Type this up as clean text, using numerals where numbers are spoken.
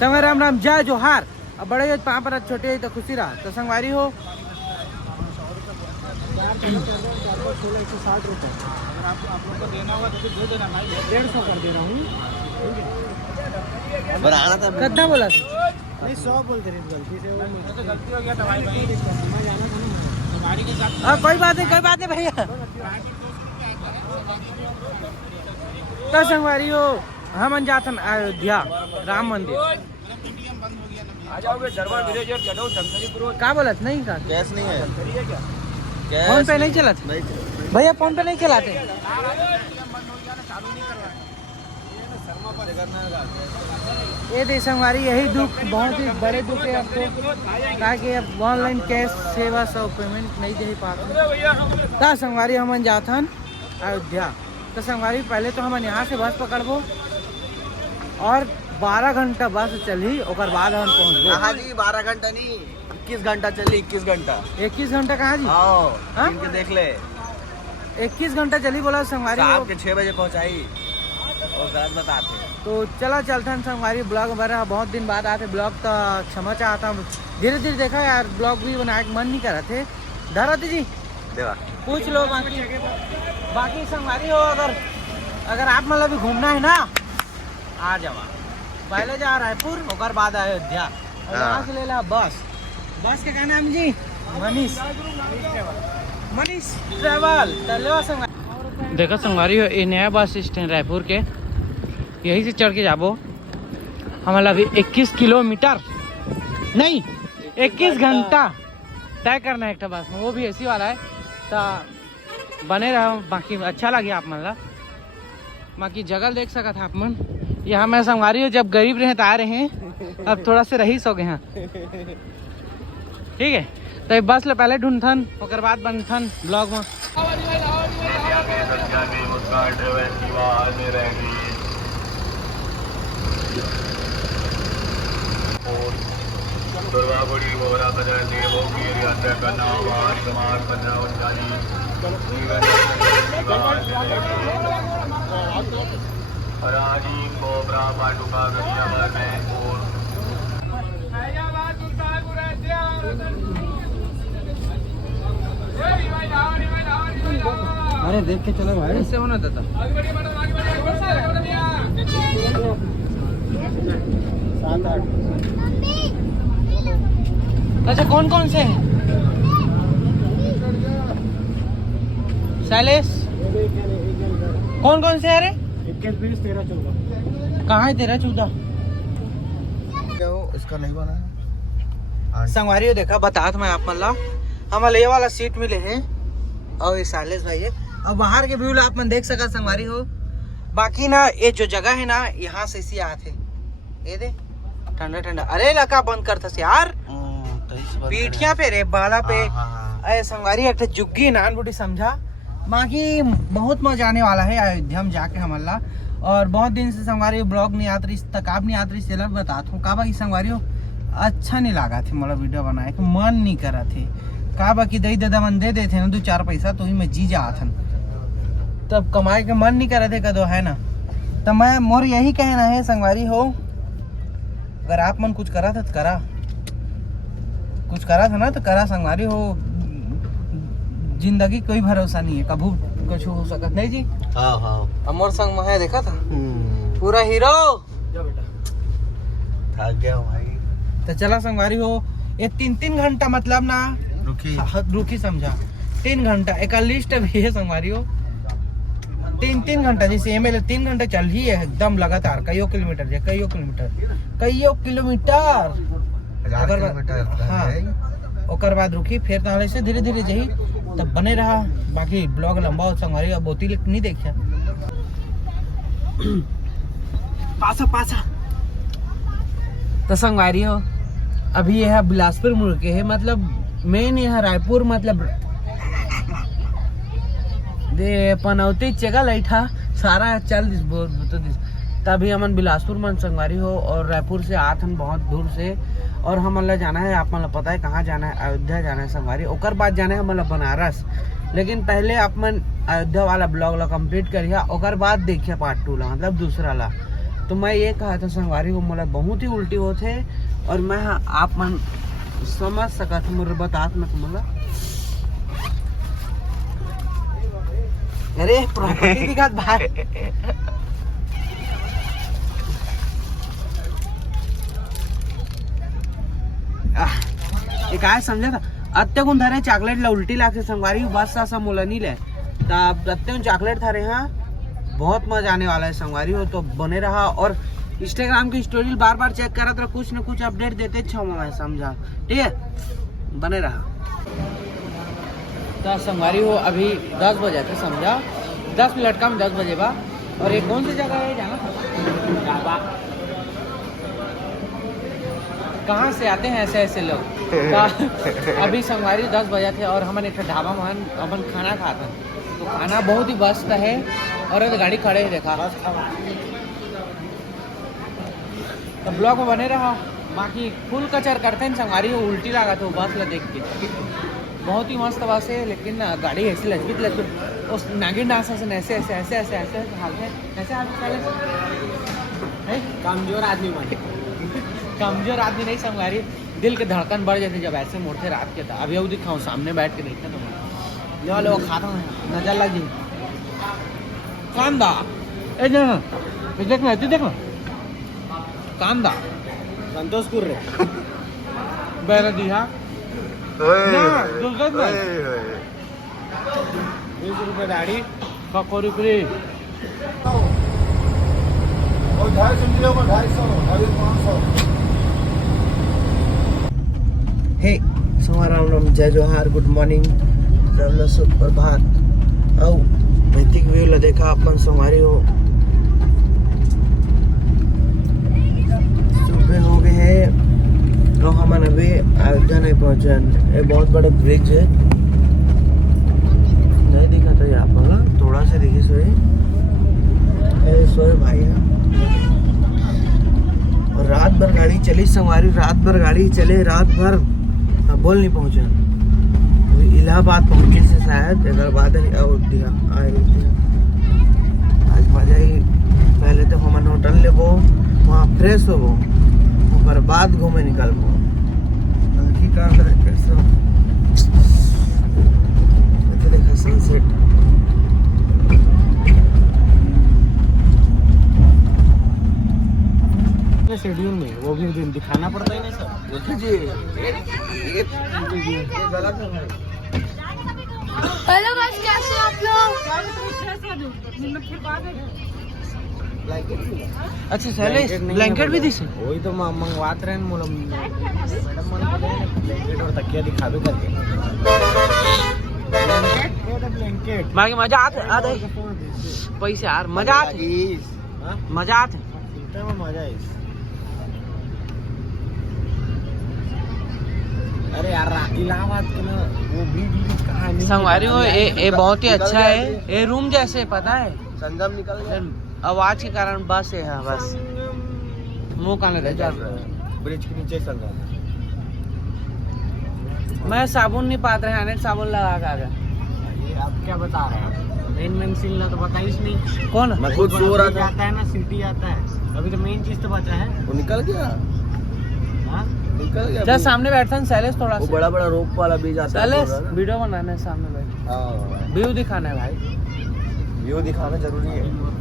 संगवारी राम राम जय जोहार। अब बड़े हो पाँव पर छोटे हो तो खुशी रहा। तो संगवारी हो 160 रुपये। अगर आप लोग को देना होगा तो फिर दे देना भाई। 150 कर दे रहा हूँ। बनाना था कितना बोला था? नहीं 100 बोल दे रहे गलती से। वो गलती हो गया था भाई। मैं जाना था ना गाड़ी के साथ। कोई बात नहीं भैया। तो संगवारी हो हम जाथन अयोध्या राम मंदिर। आ जाओगे दरबार विलेज और चलो धमतरीपुर। क्या बोला था? नहीं का कैश नहीं है क्या? फोन पे नहीं चला था भैया? फोन पे नहीं चलाते? ये देश हमारी यही दुख, बहुत ही बड़े दुख है आपको, ताकि अब ऑनलाइन कैश सेवा सब पेमेंट नहीं दे पाते। तो संगवारी हम जाथन अयोध्या। तो संगवारी पहले तो हम यहाँ से बस पकड़बो और 12 घंटा बस चली और बाद हम पहुँचबो। हाँ जी 12 घंटा नहीं 21 घंटा चली। 21 घंटा 21 घंटा कहाँ जी? आओ हाँ? इनके देख ले 21 घंटा चली बोला संगवारी। शाम के 6 बजे पहुंचाई और गलत बताते। तो चला चलता संगवारी ब्लॉग बना बहुत दिन बाद आते ब्लॉग। तो क्षमा चाहता हूँ, धीरे धीरे देखा यार ब्लॉग भी बनाए मन नहीं कर रहे थे। धरती जी देवा पूछ लो बाकी संगवारी हो। अगर आप मतलब भी घूमना है ना आ जाओ। पहले जा रायपुर और बाद अयोध्या और यहाँ से ले ला बस का क्या नाम जी? मनीष ट्रेवल। देखो संगवारी हो ये नया बस स्टैंड रायपुर के, यही से चढ़ के जाबो। हमारा अभी 21 किलोमीटर नहीं 21 घंटा तय करना है एक बस में, वो भी एसी वाला है। तो बने रहो, बाकी अच्छा लगे आप मतलब। बाकी जगह देख सका था आप मन। यहाँ मैं संगवारी हो जब गरीब रहे तो आ रहे हैं, अब थोड़ा से रहीस हो गए हैं। ठीक है तो बस ले पहले ढूंढथन और बाद बनथन ब्लॉग में। अरे देख के चलो भाई, इससे होना था। अच्छा कौन से हैं? शैलेश कौन से है? अरे 21, 20, 13, 14। कहाँ है 13, 14? इसका नहीं बना है संगवारी हो देखा बता मैं आप मतलब हमारे ये वाला सीट मिले हैं और ये शैलेश भाई है। और बाहर के व्यू आप मन देख सका संगवारी हो। बाकी ना ये जो जगह है ना यहाँ से इसी आते ये दे ठंडा ठंडा। अरे लका बंद कर था यार पीठिया पे रे बाला पे। अरे संगवारी एक जुग्गी नान बूटी समझा। बाकी बहुत मजा आने वाला है अयोध्या में जाके हमला। और बहुत दिन से संगवारी ब्लॉग नहीं आती तक आप नहीं आती चल बताता हूँ। का बाकी संगवारी हो अच्छा नहीं लगा थे मतलब वीडियो बनाए के मन नहीं करा थे। का बाकी दही दादा मन दे देते ना 2-4 पैसा तो ही मैं जी जाथन, तब कमाए के मन नहीं करा थे कदो है ना। तो मैं मोर यही कहना है संगवारी हो अगर आप मन कुछ करा था तो करा, कुछ करा था ना तो करा संगवारी हो। जिंदगी कोई भरोसा नहीं है, कभी कुछ हो सकत नहीं जी। हाँ मोर संग में है देखा था पूरा हीरो। थक गया भाई। तो चला संगवारी हो ये 3 घंटा मतलब ना रुकी समझा 3 घंटा एक लिस्ट भी है संगवारी हो। 3 घंटा जैसे एमएल 3 घंटा चल ही है एकदम लगातार कईयों किलोमीटर हाँ और बाद रुकी फिर तो से धीरे धीरे जही तब बने रहा। बाकी ब्लॉग लंबा हो संगवारी बोती नहीं देखा पासा तो संगवारी हो अभी यह बिलासपुर मुड़ के है मतलब मेन यहाँ रायपुर मतलब दे पनौती चेगा लैठा सारा चल दिस दिस तभी हमन बिलासपुर मन संगवारी हो। और रायपुर से आत हम बहुत दूर से और हमन जाना है आप मन पता है कहाँ जाना है अयोध्या जाना है संगवारी। ओकर बाद जाना है हमन बनारस। लेकिन पहले आप मन अयोध्या वाला ब्लॉग ला कंप्लीट करिए ओकर बाद देखिए पार्ट 2 ला मतलब दूसरा ला। तो मैं ये कहा था संगवारी को मोला बहुत ही उल्टी होते और मैं आप मन समझ सका था मोर बात में मोला अरे प्रॉपर्टी दिखात भाई ये काय समझा था अत्ते कोण थारे चॉकलेट ला उल्टी लागते संगवारी बस सा मोला नहीं ले तब अत्ते कोण चॉकलेट थारे हाँ बहुत मजा आने वाला है संगवारी हो तो बने रहा और इंस्टाग्राम की स्टोरी बार बार चेक करा तो कुछ न कुछ अपडेट देते छो मैं समझा ठीक है बने रहा तो संगवारी हो अभी 10 बजे थे समझा 10 मिनट कम 10 बजे बा और ये कौन सी जगह है जाना ढाबा कहाँ से आते हैं ऐसे ऐसे लोग अभी संगवारी 10 बजे थे और हमने एक ढाबा में अपन खाना खाता तो खाना बहुत ही मस्त है और तो गाड़ी खड़े ही देखा तो ब्लॉग में बने रहा बाकी फुल कचर करते हैं संगवारी उल्टी लगा था बस ला देख के बहुत ही मस्त बस है लेकिन गाड़ी ऐसे लचकित उस नागिन डांस ऐसे ऐसे ऐसे ऐसे ऐसे ऐसे हालते ऐसे हालते कमजोर आदमी बने कमजोर आदमी नहीं संगवारी दिल के धड़कन बढ़ जाते जब ऐसे मुड़ते रात के था अभी वो दिखाऊं सामने बैठ के देखते तो जो लोग खाता हूँ नजर लगी कांदा ए देखना देखना कांदा संतोष कुर रे बैरा दिया 20 रुपये दाढ़ी पकौड़ी फ्री हे राम जय जोहार गुड मॉर्निंग सब लोग सुप्रभात औ भैतिक व्यू ला देखा अपन संगवारी हो सुबह हो गए हैं और हमारे अभी अयोध्या नहीं पहुंचे ये बहुत बड़े ब्रिज है नहीं दिखा था यहाँ पर थोड़ा सा दिखी सोए भाई है और रात भर गाड़ी चली संगवारी रात भर गाड़ी चले रात भर बोल नहीं पहुंचे इलाहाबाद पहुंचे से शायद एक बाद अयोध्या आज मजा ही पहले तो हम होटल ले वो वहाँ फ्रेश हो वो पर बाद घूमे निकल वो कैसे देखा सनसेट शेड्यूल में वो भी दिन दिखाना पड़ता है ना सर जी हेलो गाइस कैसे हैं आप लोग अच्छा सैलेश ब्लैंकेट भी दिसे वही तो मंगवाते रहे मैडम ब्लैंकेट और तकिया दिखा दो करके ब्लैंकेट बाकी मजा आते पैसे यार मजा आते मजा आते मजा है अरे यार इलाहाबाद के ना वो ब्रिज कहानी संगवारी हो ये बहुत ही अच्छा है ये रूम जैसे पता है संगम निकल गया आवाज के कारण बस है बस मुंह काने रह जा ब्रिज के नीचे संगम मैं साबुन नहीं पात रहे हैं साबुन लगा के आ गया ये आप क्या बता रहे हैं मेन सीन ना तो बताइए नहीं कौन मैं खुद सो रहा था आता है ना सिटी आता है अभी तो मेन चीज तो बचा है वो निकल गया हाँ निकल गया जब सामने बैठता है सैलेश थोड़ा वो सा बड़ा बड़ा रोप वाला बीज आता है सैलेश वीडियो बनाना है सामने बैठ हाँ व्यू दिखाना है भाई व्यू दिखाना जरूरी है